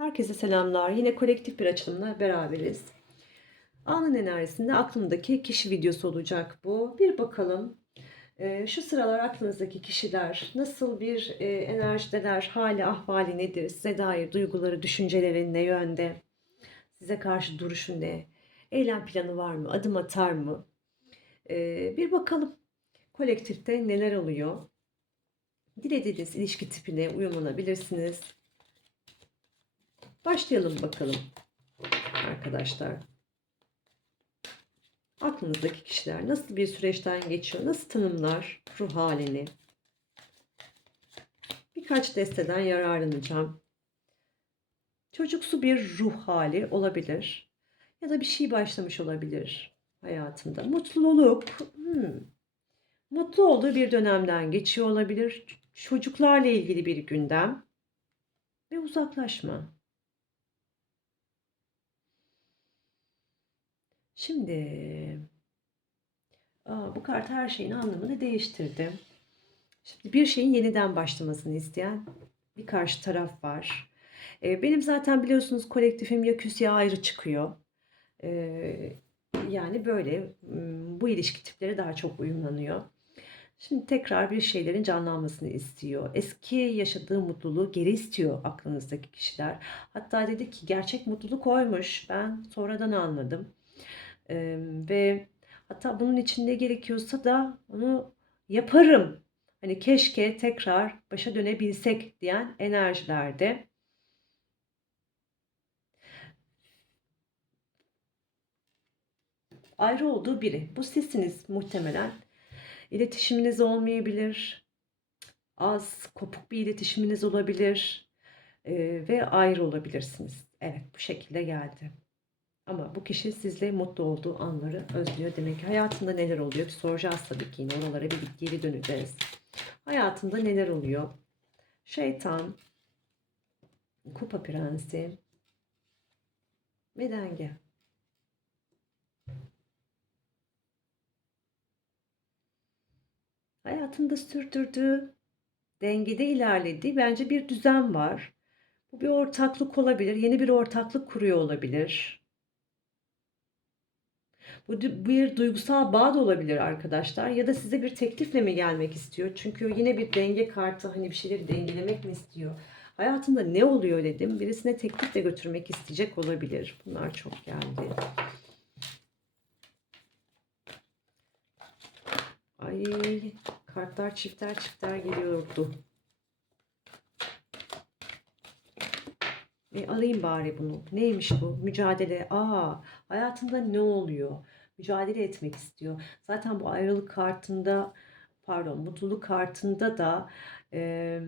Herkese selamlar. Yine kolektif bir açılımla beraberiz. Anın enerjisinde aklımdaki kişi videosu olacak bu. Bir bakalım e, şu sıralar aklınızdaki kişiler nasıl bir e, enerjideler, hali ahvali nedir, size dair duyguları, düşünceleri ne yönde, size karşı duruşu ne, eylem planı var mı, adım atar mı? E, bir bakalım kolektifte neler oluyor. Dilediğiniz ilişki tipine uyumlanabilirsiniz. Başlayalım bakalım arkadaşlar. Aklınızdaki kişiler nasıl bir süreçten geçiyor? Nasıl tanımlar ruh halini? Birkaç desteden yararlanacağım. Çocuksu bir ruh hali olabilir. Ya da bir şey başlamış olabilir hayatında. Mutluluk. Hmm. Mutlu olduğu bir dönemden geçiyor olabilir. Çocuklarla ilgili bir gündem. Ve uzaklaşma. Şimdi aa, bu kart her şeyin anlamını değiştirdi. Şimdi bir şeyin yeniden başlamasını isteyen bir karşı taraf var. Ee, benim zaten biliyorsunuz kolektifim ya küs ya ayrı çıkıyor. Ee, yani böyle bu ilişki tipleri daha çok uyumlanıyor. Şimdi tekrar bir şeylerin canlanmasını istiyor. Eski yaşadığı mutluluğu geri istiyor aklınızdaki kişiler. Hatta dedi ki gerçek mutluluk oymuş. Ben sonradan anladım. Ee, ve hatta bunun için ne gerekiyorsa da onu yaparım. Hani keşke tekrar başa dönebilsek diyen enerjilerde. Ayrı olduğu biri. Bu sizsiniz muhtemelen. İletişiminiz olmayabilir. Az, kopuk bir iletişiminiz olabilir. Ee, ve ayrı olabilirsiniz. Evet bu şekilde geldi. Ama bu kişi sizle mutlu olduğu anları özlüyor. Demek ki hayatında neler oluyor? Soracağız tabii ki yine oralara bir geri döneceğiz. Hayatında neler oluyor? Şeytan, kupa prensi ve denge. Hayatında sürdürdüğü, dengede ilerlediği bence bir düzen var. Bu bir ortaklık olabilir. Yeni bir ortaklık kuruyor olabilir. Bu bir duygusal bağ da olabilir arkadaşlar. Ya da size bir teklifle mi gelmek istiyor? Çünkü yine bir denge kartı hani bir şeyleri dengelemek mi istiyor? Hayatında ne oluyor dedim. Birisine teklifle götürmek isteyecek olabilir. Bunlar çok geldi. Ay kartlar çifter çifter geliyordu. E, alayım bari bunu. Neymiş bu? Mücadele. Aa, hayatında ne oluyor? Mücadele etmek istiyor. Zaten bu ayrılık kartında, pardon, mutluluk kartında da e,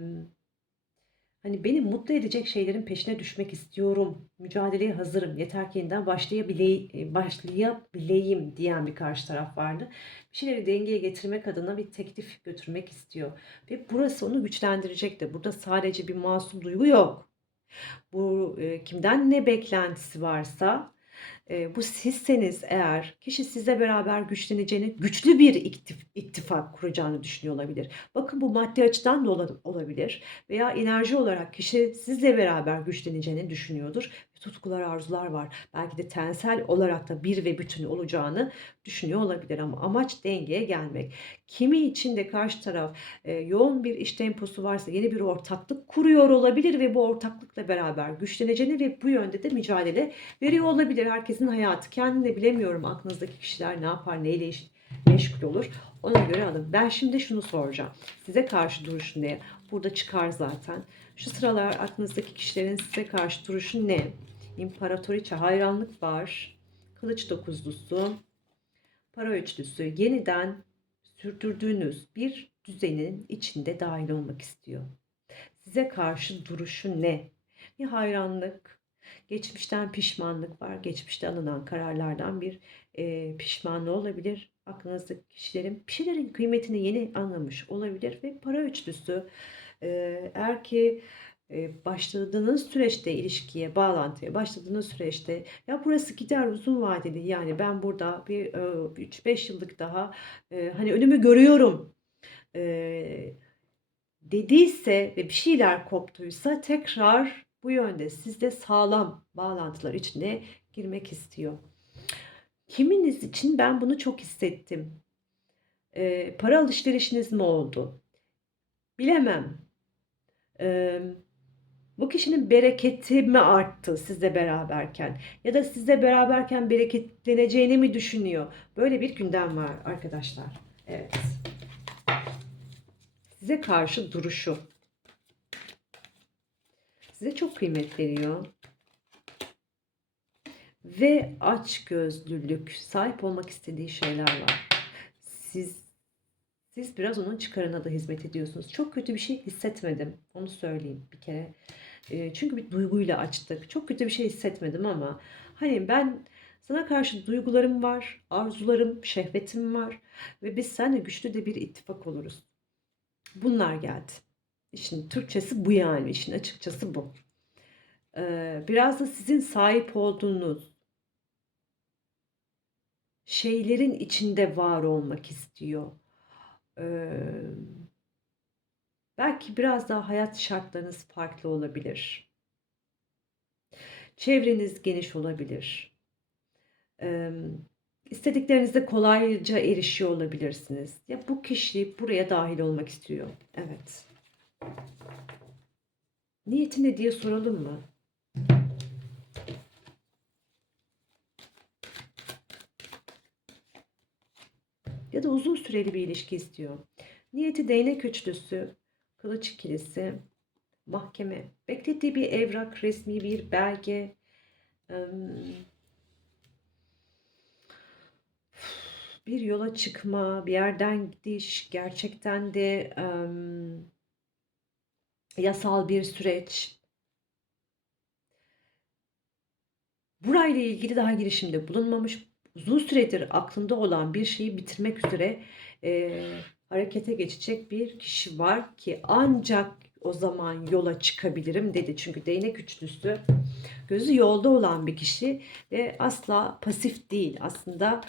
hani beni mutlu edecek şeylerin peşine düşmek istiyorum. Mücadeleye hazırım. Yeter ki yeniden başlayabileyim, başlayabileyim diyen bir karşı taraf vardı. Bir şeyleri dengeye getirmek adına bir teklif götürmek istiyor. Ve burası onu güçlendirecek de. Burada sadece bir masum duygu yok. Bu e, kimden ne beklentisi varsa e, bu sizseniz eğer kişi sizle beraber güçleneceğini, güçlü bir iktif- ittifak kuracağını düşünüyor olabilir. Bakın bu maddi açıdan da ola- olabilir veya enerji olarak kişi sizle beraber güçleneceğini düşünüyordur. Tutkular, arzular var. Belki de tensel olarak da bir ve bütün olacağını düşünüyor olabilir ama amaç dengeye gelmek. Kimi için de karşı taraf e, yoğun bir iş temposu varsa yeni bir ortaklık kuruyor olabilir ve bu ortaklıkla beraber güçleneceğini ve bu yönde de mücadele veriyor olabilir. Herkesin hayatı kendini de bilemiyorum aklınızdaki kişiler ne yapar, neyle iş, meşgul olur. Ona göre alın. Ben şimdi şunu soracağım. Size karşı duruşu ne? Burada çıkar zaten. Şu sıralar aklınızdaki kişilerin size karşı duruşu ne? İmparatoriçe hayranlık var. Kılıç dokuzlusu. Para üçlüsü. Yeniden sürdürdüğünüz bir düzenin içinde dahil olmak istiyor. Size karşı duruşu ne? Bir hayranlık, geçmişten pişmanlık var. Geçmişte alınan kararlardan bir e, pişmanlığı olabilir. Aklınızdaki kişilerin bir kıymetini yeni anlamış olabilir ve para üçlüsü e, eğer ki e, başladığınız süreçte ilişkiye, bağlantıya başladığınız süreçte ya burası gider uzun vadeli yani ben burada bir e, 3-5 yıllık daha e, hani önümü görüyorum e, dediyse ve bir şeyler koptuysa tekrar bu yönde sizde sağlam bağlantılar içine girmek istiyor. Kiminiz için ben bunu çok hissettim. Eee, para alışverişiniz mi oldu? Bilemem. Emm, bu kişinin bereketi mi arttı sizle beraberken? Ya da sizle beraberken bereketleneceğini mi düşünüyor? Böyle bir gündem var arkadaşlar. Evet. Size karşı duruşu. Size çok kıymet veriyor. Ve açgözlülük, sahip olmak istediği şeyler var. Siz siz biraz onun çıkarına da hizmet ediyorsunuz. Çok kötü bir şey hissetmedim. Onu söyleyeyim bir kere. Eee, çünkü bir duyguyla açtık. Çok kötü bir şey hissetmedim ama hani ben sana karşı duygularım var, arzularım, şehvetim var ve biz seninle güçlü de bir ittifak oluruz. Bunlar geldi. İşin Türkçesi bu yani. İşin açıkçası bu. Eee, biraz da sizin sahip olduğunuz şeylerin içinde var olmak istiyor. Emm, belki biraz daha hayat şartlarınız farklı olabilir. Çevreniz geniş olabilir. İstediklerinize kolayca erişiyor olabilirsiniz. Ya bu kişi buraya dahil olmak istiyor. Evet. Niyeti ne diye soralım mı? Ya da uzun süreli bir ilişki istiyor. Niyeti değnek üçlüsü, kılıç ikilisi, mahkeme, beklettiği bir evrak, resmi bir belge, bir yola çıkma, bir yerden gidiş, gerçekten de yasal bir süreç. Burayla ilgili daha girişimde bulunmamış, uzun süredir aklında olan bir şeyi bitirmek üzere eee, harekete geçecek bir kişi var ki ancak o zaman yola çıkabilirim dedi. Çünkü değnek üçlüsü gözü yolda olan bir kişi ve asla pasif değil. Aslında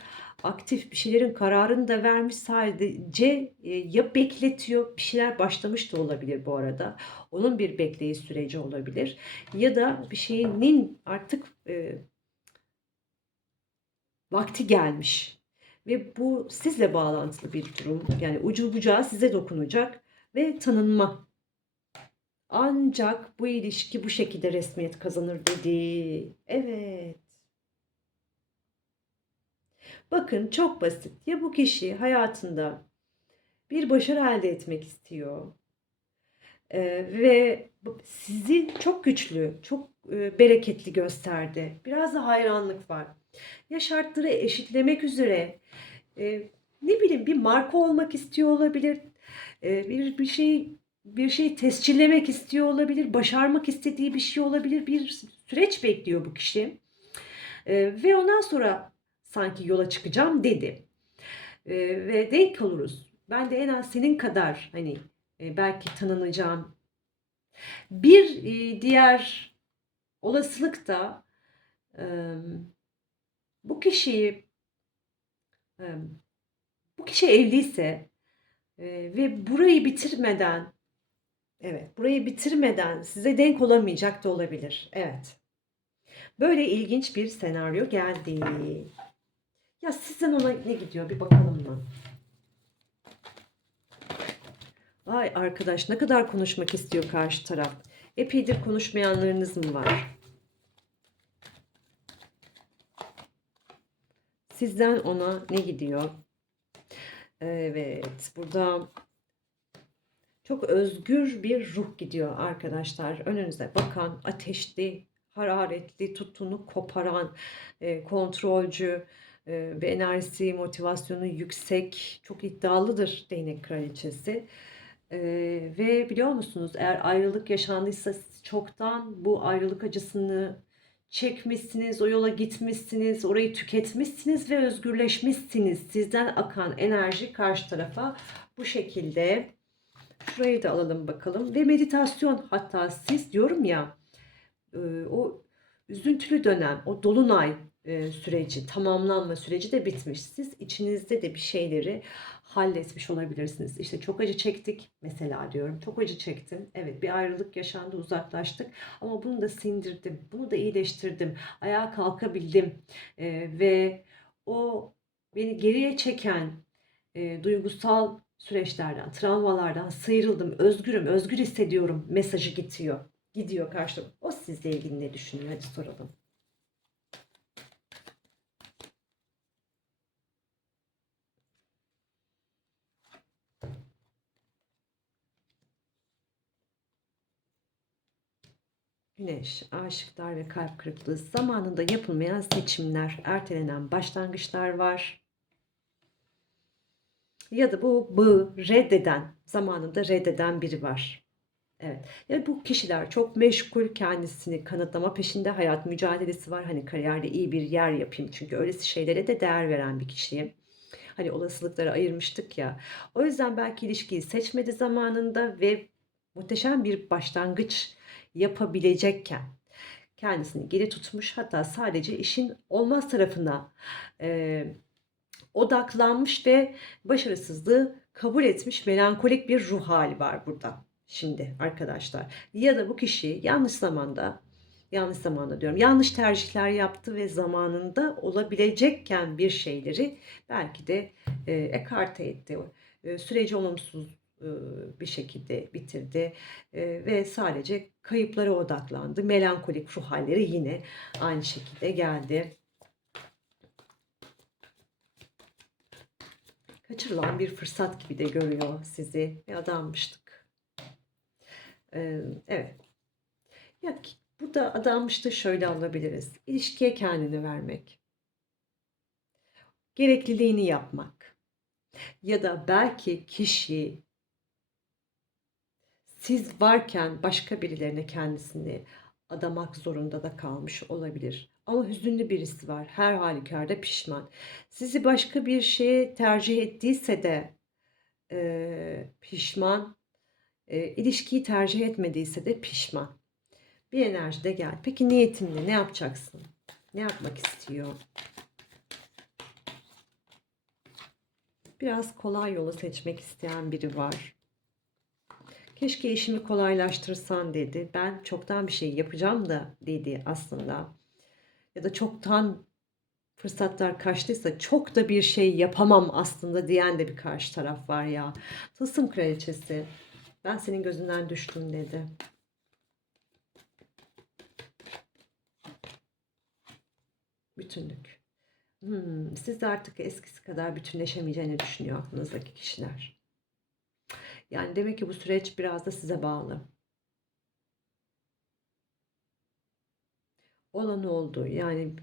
aktif bir şeylerin kararını da vermiş sadece e, ya bekletiyor bir şeyler başlamış da olabilir bu arada. Onun bir bekleyiş süreci olabilir ya da bir şeyinin artık e, vakti gelmiş ve bu sizle bağlantılı bir durum. Yani ucu bucağı size dokunacak ve tanınma. Ancak bu ilişki bu şekilde resmiyet kazanır dedi. Evet. Bakın çok basit. Ya bu kişi hayatında bir başarı elde etmek istiyor. Ee, ve sizi çok güçlü, çok e, bereketli gösterdi. Biraz da hayranlık var. Ya şartları eşitlemek üzere e, ne bileyim bir marka olmak istiyor olabilir. E, bir bir şey bir şey tescillemek istiyor olabilir. Başarmak istediği bir şey olabilir. Bir süreç bekliyor bu kişi. E, ve ondan sonra sanki yola çıkacağım dedi. E, ve denk oluruz. Ben de en az senin kadar hani e, belki tanınacağım. Bir e, diğer olasılık da e, bu kişiyi e, bu kişi evliyse e, ve burayı bitirmeden evet burayı bitirmeden size denk olamayacak da olabilir. Evet. Böyle ilginç bir senaryo geldi. Ya sizden ona ne gidiyor bir bakalım mı? Vay arkadaş ne kadar konuşmak istiyor karşı taraf. Epeydir konuşmayanlarınız mı var? Sizden ona ne gidiyor? Evet, burada çok özgür bir ruh gidiyor arkadaşlar. Önünüze bakan, ateşli, hararetli, tutunu koparan, e, kontrolcü e, ve enerjisi, motivasyonu yüksek, çok iddialıdır değnek kraliçesi. E, ve biliyor musunuz eğer ayrılık yaşandıysa çoktan bu ayrılık acısını çekmişsiniz, o yola gitmişsiniz, orayı tüketmişsiniz ve özgürleşmişsiniz. Sizden akan enerji karşı tarafa bu şekilde. Şurayı da alalım bakalım. Ve meditasyon hatta siz diyorum ya e, o üzüntülü dönem, o dolunay e, süreci, tamamlanma süreci de bitmiş. Siz içinizde de bir şeyleri halletmiş olabilirsiniz. İşte çok acı çektik mesela diyorum. Çok acı çektim. Evet bir ayrılık yaşandı, uzaklaştık. Ama bunu da sindirdim. Bunu da iyileştirdim. Ayağa kalkabildim. E, ve o beni geriye çeken duygusal süreçlerden, travmalardan sıyrıldım. Özgürüm, özgür hissediyorum mesajı gidiyor. Gidiyor karşıma. O sizle ilgili ne düşünüyor? Hadi soralım. Güneş, aşıklar ve kalp kırıklığı zamanında yapılmayan seçimler, ertelenen başlangıçlar var. Ya da bu bağı reddeden, zamanında reddeden biri var. Evet. Ya bu kişiler çok meşgul kendisini kanıtlama peşinde hayat mücadelesi var. Hani kariyerde iyi bir yer yapayım. Çünkü öylesi şeylere de değer veren bir kişiyim. Hani olasılıkları ayırmıştık ya. O yüzden belki ilişkiyi seçmedi zamanında ve muhteşem bir başlangıç yapabilecekken kendisini geri tutmuş hatta sadece işin olmaz tarafına e, odaklanmış ve başarısızlığı kabul etmiş melankolik bir ruh hali var burada şimdi arkadaşlar. Ya da bu kişi yanlış zamanda yanlış zamanda diyorum yanlış tercihler yaptı ve zamanında olabilecekken bir şeyleri belki de e, ekarte etti. E, süreci olumsuz e, bir şekilde bitirdi E, ve sadece kayıplara odaklandı. Melankolik ruh halleri yine aynı şekilde geldi. Kaçırılan bir fırsat gibi de görüyor sizi. Bir adanmıştık. E, evet. Ya burada adanmıştı şöyle alabiliriz. İlişkiye kendini vermek. Gerekliliğini yapmak. Ya da belki kişi siz varken başka birilerine kendisini adamak zorunda da kalmış olabilir. Ama hüzünlü birisi var. Her halükarda pişman. Sizi başka bir şeye tercih ettiyse de e, pişman. E, ilişkiyi tercih etmediyse de pişman. Bir enerji de gel. Peki niyetin ne? Ne yapacaksın? Ne yapmak istiyor? Biraz kolay yolu seçmek isteyen biri var. Keşke işimi kolaylaştırsan dedi. Ben çoktan bir şey yapacağım da dedi aslında. Ya da çoktan fırsatlar kaçtıysa çok da bir şey yapamam aslında diyen de bir karşı taraf var ya. Tılsım kraliçesi. Ben senin gözünden düştüm dedi. Bütünlük. Hmm, siz de artık eskisi kadar bütünleşemeyeceğini düşünüyor aklınızdaki kişiler. Yani demek ki bu süreç biraz da size bağlı. Olan oldu. Yani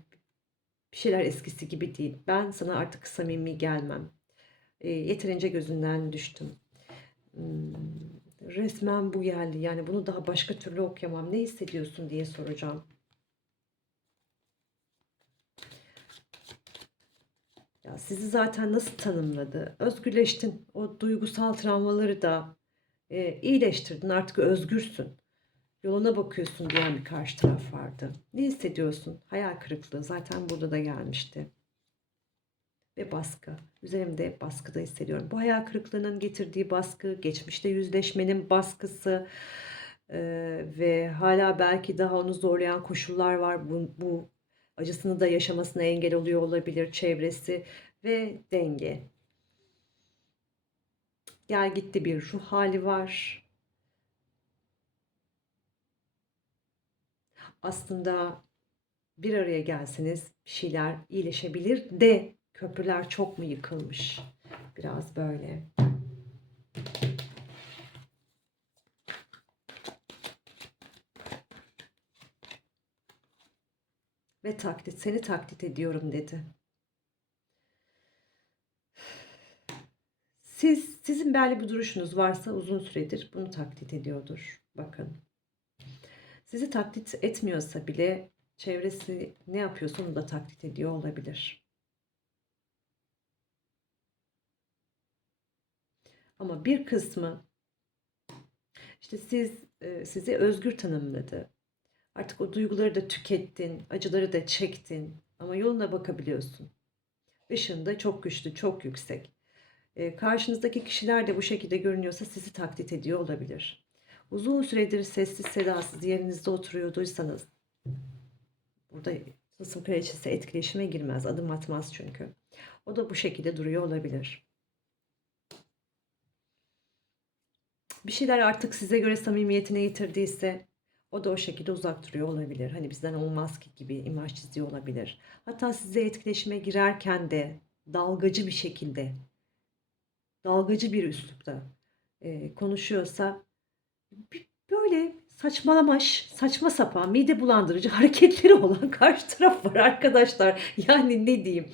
bir şeyler eskisi gibi değil. Ben sana artık samimi gelmem. E, yeterince gözünden düştüm. Hmm, resmen bu geldi. Yani bunu daha başka türlü okuyamam. Ne hissediyorsun diye soracağım. Ya sizi zaten nasıl tanımladı? Özgürleştin. O duygusal travmaları da e, iyileştirdin. Artık özgürsün. Yoluna bakıyorsun diyen bir karşı taraf vardı. Ne hissediyorsun? Hayal kırıklığı zaten burada da gelmişti. Ve baskı. Üzerimde baskı da hissediyorum. Bu hayal kırıklığının getirdiği baskı, geçmişte yüzleşmenin baskısı e, ve hala belki daha onu zorlayan koşullar var. Bu, bu acısını da yaşamasına engel oluyor olabilir çevresi ve denge. Gel gitti bir ruh hali var. Aslında bir araya gelseniz bir şeyler iyileşebilir de köprüler çok mu yıkılmış? Biraz böyle. Ve taklit, seni taklit ediyorum dedi. Siz, sizin belli bir duruşunuz varsa uzun süredir bunu taklit ediyordur. Bakın. Sizi taklit etmiyorsa bile çevresi ne yapıyorsa onu da taklit ediyor olabilir. Ama bir kısmı işte siz e, sizi özgür tanımladı. Artık o duyguları da tükettin, acıları da çektin. Ama yoluna bakabiliyorsun. Işın da çok güçlü, çok yüksek. E, karşınızdaki kişiler de bu şekilde görünüyorsa sizi taklit ediyor olabilir. Uzun süredir sessiz sedasız yerinizde oturuyorduysanız burada tılsım kraliçesi etkileşime girmez, adım atmaz çünkü. O da bu şekilde duruyor olabilir. Bir şeyler artık size göre samimiyetine yitirdiyse o da o şekilde uzak duruyor olabilir. Hani bizden olmaz ki gibi imaj çiziyor olabilir. Hatta size etkileşime girerken de dalgacı bir şekilde, dalgacı bir üslupta e, konuşuyorsa böyle saçmalamaş, saçma sapan, mide bulandırıcı hareketleri olan karşı taraf var arkadaşlar. Yani ne diyeyim?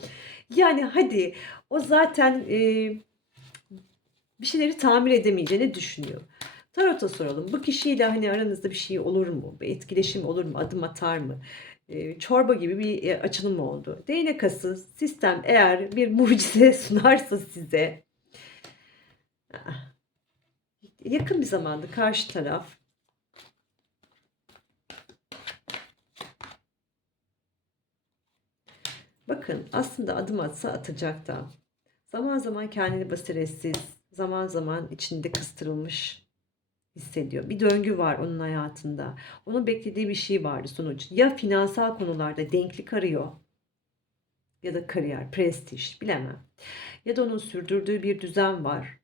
Yani hadi o zaten e, bir şeyleri tamir edemeyeceğini düşünüyor. Tarot'a soralım. Bu kişiyle hani aranızda bir şey olur mu? Bir etkileşim olur mu? Adım atar mı? E, çorba gibi bir e, açılım oldu. Değnek ası sistem eğer bir mucize sunarsa size yakın bir zamanda karşı taraf bakın aslında adım atsa atacak da zaman zaman kendini basiretsiz zaman zaman içinde kıstırılmış hissediyor. Bir döngü var onun hayatında. Onun beklediği bir şey vardı sonuç. Ya finansal konularda denklik arıyor ya da kariyer, prestij bilemem. Ya da onun sürdürdüğü bir düzen var.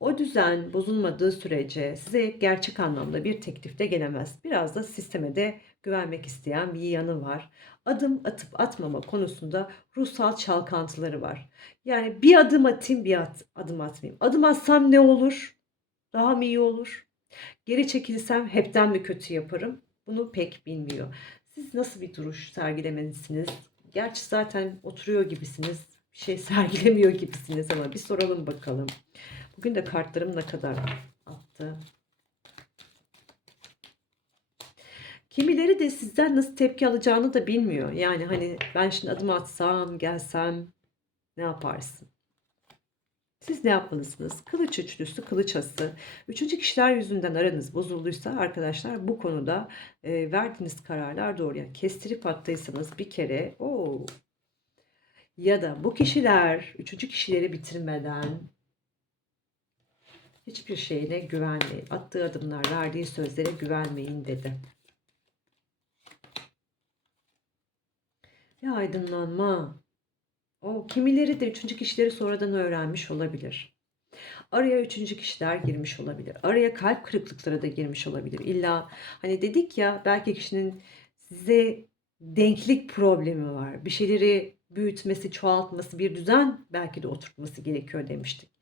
O düzen bozulmadığı sürece size gerçek anlamda bir teklifte gelemez. Biraz da sisteme de güvenmek isteyen bir yanı var. Adım atıp atmama konusunda ruhsal çalkantıları var. Yani bir adım atayım bir at, adım atmayayım. Adım atsam ne olur? Daha mı iyi olur? Geri çekilsem hepten mi kötü yaparım? Bunu pek bilmiyor. Siz nasıl bir duruş sergilemelisiniz? Gerçi zaten oturuyor gibisiniz. Bir şey sergilemiyor gibisiniz ama bir soralım bakalım. Bugün de kartlarım ne kadar attı. Kimileri de sizden nasıl tepki alacağını da bilmiyor. Yani hani ben şimdi adım atsam, gelsem ne yaparsın? Siz ne yapmalısınız? Kılıç üçlüsü, kılıç ası. Üçüncü kişiler yüzünden aranız bozulduysa arkadaşlar bu konuda e, verdiğiniz kararlar doğru. Yani kestirip attıysanız bir kere o ya da bu kişiler üçüncü kişileri bitirmeden hiçbir şeyine güvenmeyin. Attığı adımlar, verdiği sözlere güvenmeyin dedi. Bir aydınlanma. O kimileri de üçüncü kişileri sonradan öğrenmiş olabilir. Araya üçüncü kişiler girmiş olabilir. Araya kalp kırıklıkları da girmiş olabilir. İlla hani dedik ya belki kişinin size denklik problemi var. Bir şeyleri büyütmesi, çoğaltması, bir düzen belki de oturtması gerekiyor demiştik.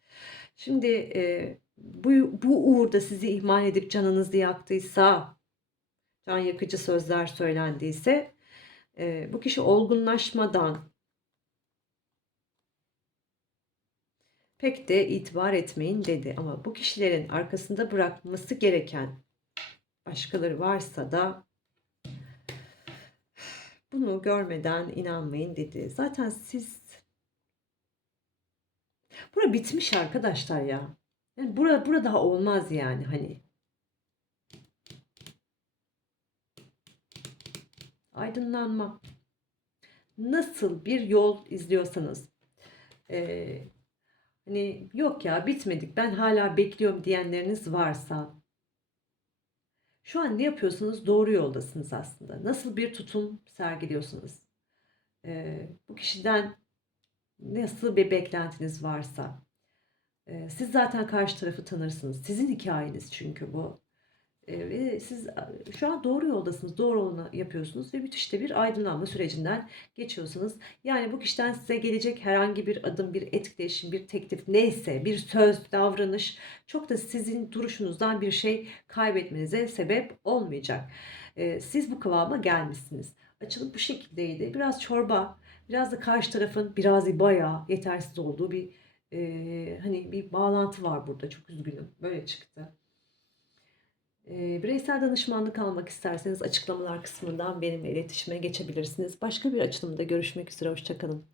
Şimdi e, bu, bu uğurda sizi ihmal edip canınızı yaktıysa, can yakıcı sözler söylendiyse e, bu kişi olgunlaşmadan pek de itibar etmeyin dedi. Ama bu kişilerin arkasında bırakması gereken başkaları varsa da bunu görmeden inanmayın dedi. Zaten siz bura bitmiş arkadaşlar ya. Yani bura, bura daha olmaz yani hani. Aydınlanma. Nasıl bir yol izliyorsanız eee Hani yok ya bitmedik ben hala bekliyorum diyenleriniz varsa şu an ne yapıyorsunuz? Doğru yoldasınız aslında. Nasıl bir tutum sergiliyorsunuz? Ee, bu kişiden nasıl bir beklentiniz varsa e, siz zaten karşı tarafı tanırsınız. Sizin hikayeniz çünkü bu. Eee, ve siz şu an doğru yoldasınız, doğru olanı yapıyorsunuz ve müthiş de bir aydınlanma sürecinden geçiyorsunuz. Yani bu kişiden size gelecek herhangi bir adım, bir etkileşim, bir teklif neyse, bir söz, davranış çok da sizin duruşunuzdan bir şey kaybetmenize sebep olmayacak. Eee, siz bu kıvama gelmişsiniz. Açılıp bu şekildeydi. Biraz çorba, biraz da karşı tarafın biraz bayağı yetersiz olduğu bir eee, hani bir bağlantı var burada. Çok üzgünüm. Böyle çıktı. Eee, bireysel danışmanlık almak isterseniz açıklamalar kısmından benimle iletişime geçebilirsiniz. Başka bir açılımda görüşmek üzere. Hoşça kalın.